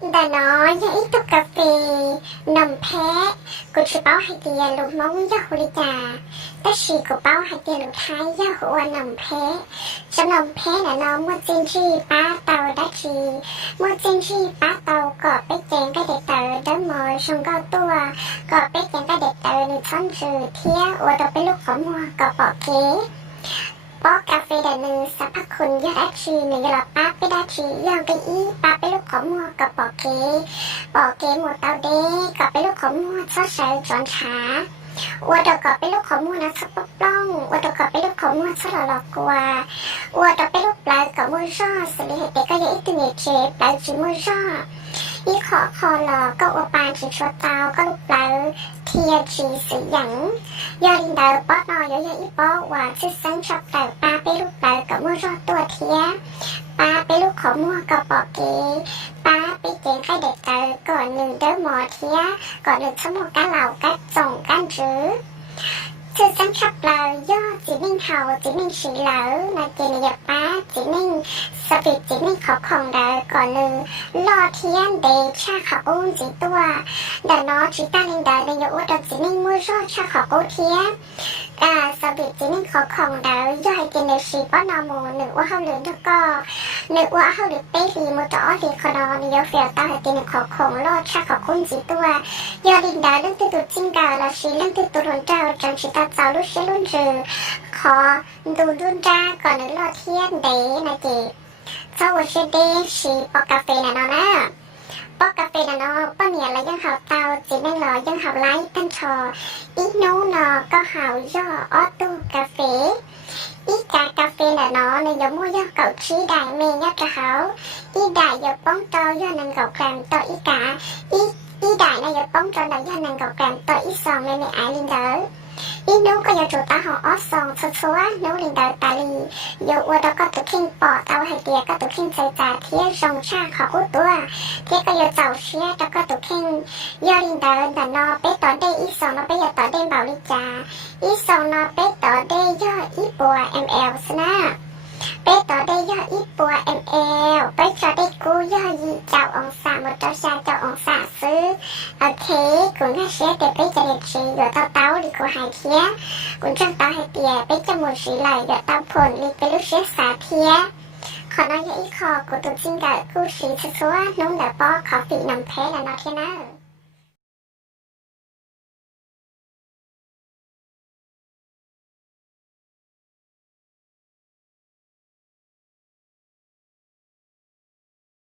Đã nói với ít tục cà phê nằm phé của chị báo hai tia lục mong do hồ đi trà tất sĩ của báo hai tia lục thái do hồ nằm phé trong nằm phé là nó mua trên chi bá tàu đã chỉ mua trên chi bá tàu có bé chèn cái đẹp tờ đỡ mồi xong cao tua có bé chèn cái đẹp tờ nữ thân trừ thía ở đó bé lúc có mua có bỏ kế bó cà phê đà nưสรรพคุณยอดอาชีหนึ่งหลับป้าไปได้ชียองไปอีป้าไปลูกของมัวกับปอเก๋หมดเตาเด้กับไปลูกของมัวชอบใช้จอนช้าอวดดอกไปลูกของมัวนะชอบปล้องอวดดอกไปลูกของมัวชอบหลอกกว่าอวดดอกไปลูกปลากับมือช่อสลิเหตุก็ยังอีตัวเนี่ยเชฟปลาจีมือช่ออีขอคอหลอกก็อวปานจีชัวเตาก็ลูกปลาเทียจีสีหยังยอดินเดอร์ป๊อตนอยเยอะอีป๊อว่าชื่อสังชอบแต่ปลาไปลูกปลากับมือช่อตัวเทียปลาไปลูกของมัวกับปอเก๋ปลาไปเก่งใครเด็กเตอก่อนหนึ่งเด้อหมอเทียก่อนหนึ่งชั่วโมงกันเหล่ากันส่งกันหรือชื่อสังชอบเลยย่อจีนิ่งเทาจีนิ่งสีเหลานาเกณฑ์ป้าจีนิ่งสปีดจีนิ่งขอของเดอก่อนหนึ่งรอเทียนเดชาขออุ้มจีตัวเดนอจีตาลิงเดอในยอุดจีนิ่งมือรอชาขออุ้เทียสบิดจีนิ่งขอของเดอย่อยเกณฑ์สีป้อนอมูหนึ่งว่าเขาเหลือแล้วก็หนึ่งว่าเขาเหลือเป๊ะดีมือจ่อดีคอนอนิยเฟียวตาเหเกณฑ์ขอของรอชาขออุ้มจีตัวยอดินเดอเรื่องตัวจริงเดอและสีเรื่องตัวหลนเจ้าจังชีตาเจ้าลูกเชลุ่นจือขอดูรุ่นจ้าก่อนหนึ่งรอเทียนเดนะเจเจ้าว่าเชเดชีปอกาแฟน่ะเนาะนะปอกาแฟน่ะเนาะป้าเนี่ยอะไรยังหาวเตาจีแม่งหล่อยังหาวไลท์ตั้งชออีโน่นอก็หาวย่อออตู้กาแฟอีกาแฟน่ะเนาะในยมั่วย่อเก่าชี้ได้เมย์ยัดกระเขาอีได้ยป้องเตาย่อนังเก่าแกรมต่ออีกาอีได้ในยป้องเตาได้ย่อนังเก่าแกรมต่ออีสองในเมย์ไอรินเดอร์อีนู้ก็ยังจูตาหออสองชัวๆนู้ลินเดอร์ตาลีโยอวดก็ตุคิงปอดเอาให้เดียก็ตุคิงใจจ่าเทียจงชาขออุตัวเทียก็ยังเจ้าเชียแล้วก็ตุคิงยอลินเดอร์แต่นอเป๊ะต่อได้อีสองนอเป๊ะต่อได้เบาลิจาอีสองนอเป๊ะต่อได้ย่ออีปัว ML สนะเป๊ะต่อได้ย่ออีปัว ML เป๊ะต่อได้กูย่อยีเจ้าองศาหมดเจ้าชาเจ้าองศาซื้อโอเคกูน่าเชียแต่เป๊ะจะเด็ดชีอยู่เต้าหรือกูหายเทียกูจังเต้าให้เตียเป๊ะจะหมดสีไหลอยู่เต้าผลลีเป็นลูกเชียสาเทียขอน้อยอีคอกูตัวจริงกับกูสีชัวๆนุ่งแต่ป้อขอฝีนำเพลแล้วเนาะเทียนะ